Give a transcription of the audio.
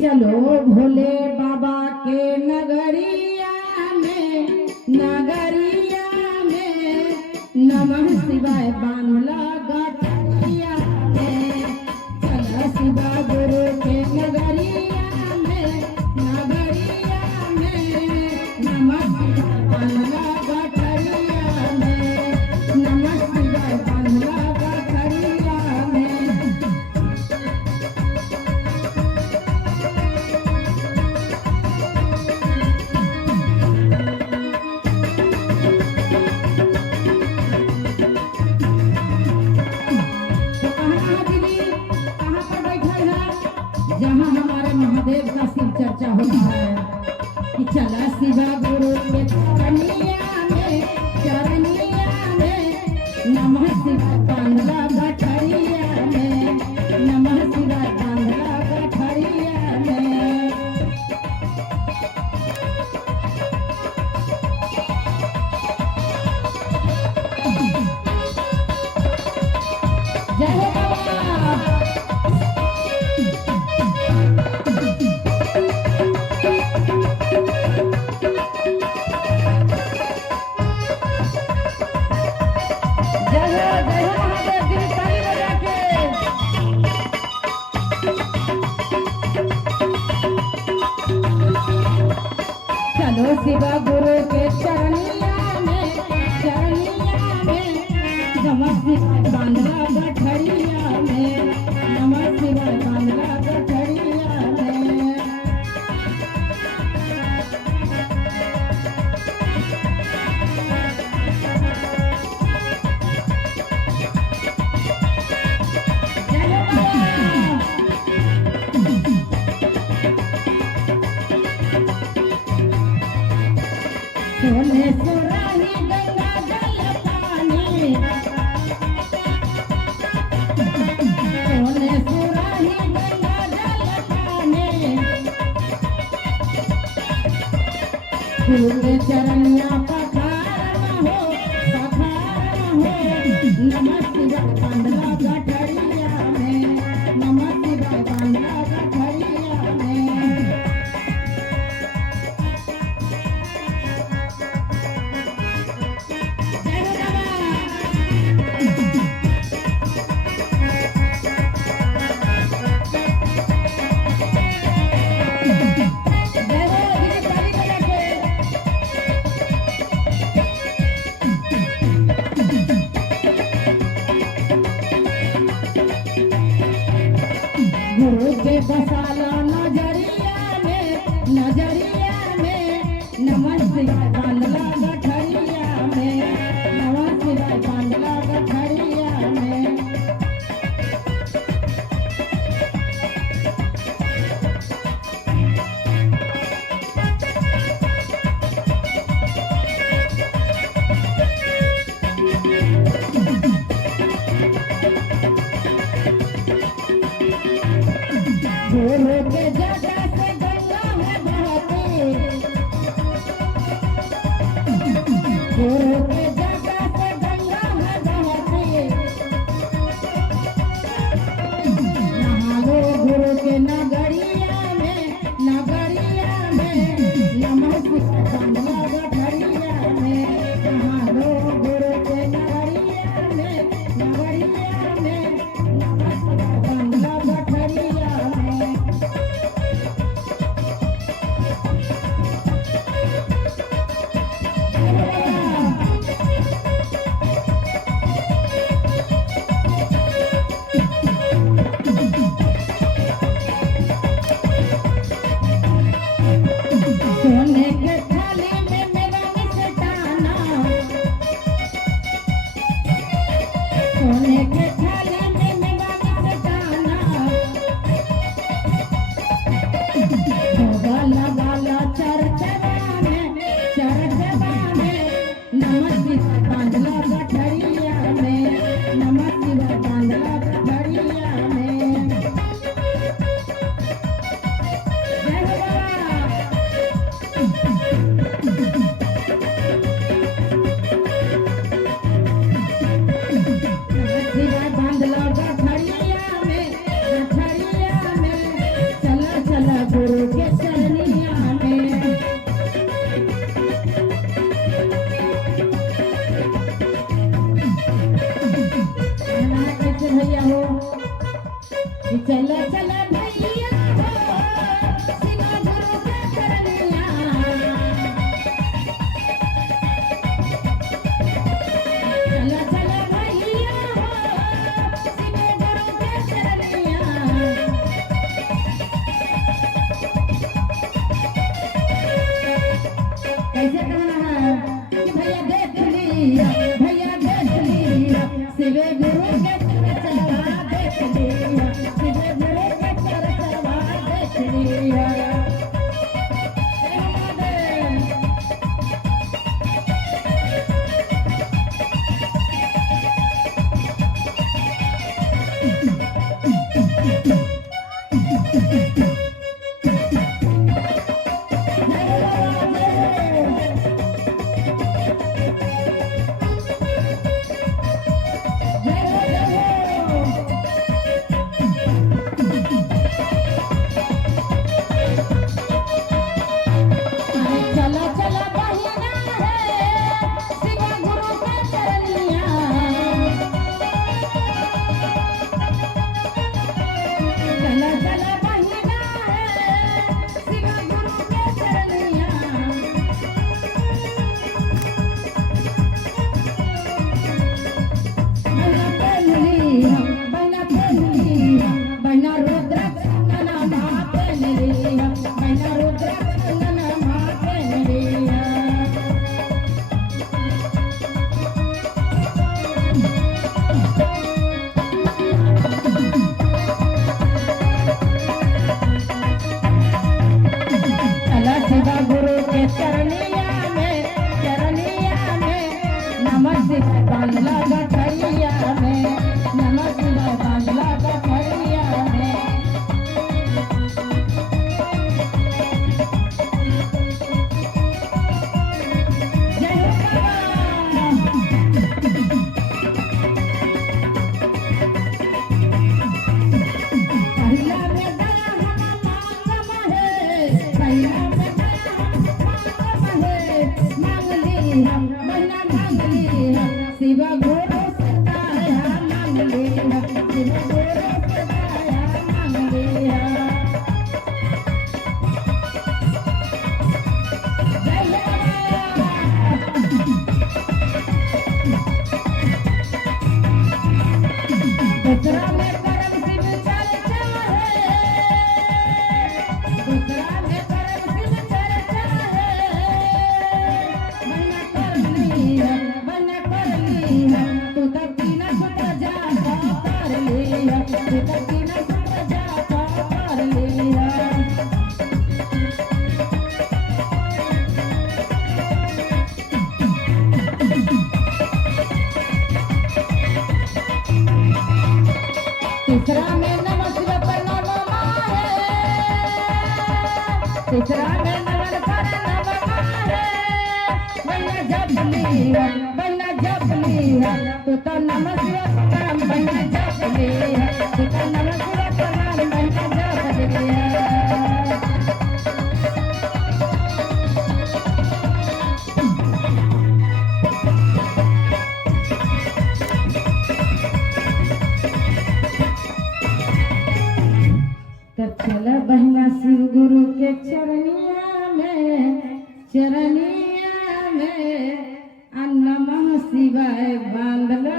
चलो भोले बाबा के नगरिया में नमः शिवाय बांधला गठरिया में। चलो शिवा गुरु के नगरिया में नमः शिवाय बांधला गठरिया में। नमः शिवाय बांधला गठरिया में। जहाँ हमारे महादेव का शिव चर्चा होता है कि चला शिवा गुरु के चरनिया में नमः शिवाय बांधला गठरिया में। नमः शिवाय बांधला गठरिया में। जय हो बाबा। चलो शिवा गुरु के चरनिया में नमः शिवाय बांधला गठरिया में। नमः शिवाय बांधला गठरिया में। सोने सुराही गंगा जल पानी, सोने सुराही गंगा जल पानी। पूरे चरनिया पखारन हो। नमः शिवाय बांधला गठरिया में। नमः शिवाय बांधला गठरिया में। गुरु के बसाला नजरिया में नमः शिवाय बांधला गठरिया में। नमः शिवाय बांधला गठरिया में। भोले के जटा से गंगा है बहती, भोले के जटा से गंगा है बहती। नहा लो गुरु के नगरिया में नमः शिवाय बांधला गठरिया में। नहा लो गुरु के नगरिया में नमः शिवाय बांधला गठरिया में। चला चला बहिना है शिव गुरु के चरनिया चला चला बहिना है शिव गुरु के चरनिया बना पहली बना रुद्राक्ष नना पहली बना रुद्राक्ष नना पहली चला शिवा गुरु के चरनिया में नमः शिवाय बांधला गठैया में नमः शिवाय बांधला गठैया में जय पहिला में दया हम मांगम है पहिला में दया हम मांगम है मांगली हम बना मांगली हम शिव गुरु से दया मांगली हम शिव गुरु से दया मांगली हम दूसरा में परम शिव चर्चा है दूसरा में परम शिव चर्चा है बना कर ली है तू तो तीन सुत जा कर ली है तू तो तीन सुत जा कर ली है तीसरा में नमः शिव प्रणवमा है तीसरा में नमन प्रणवमा है बना जप ली है तू तो नमः शिव प्रणाम बना जप ली है तू तो नमः शिव प्रणाम बना जप ली है तो चला बहना शिव गुरु के चरनिया में नमः शिवाय बांधला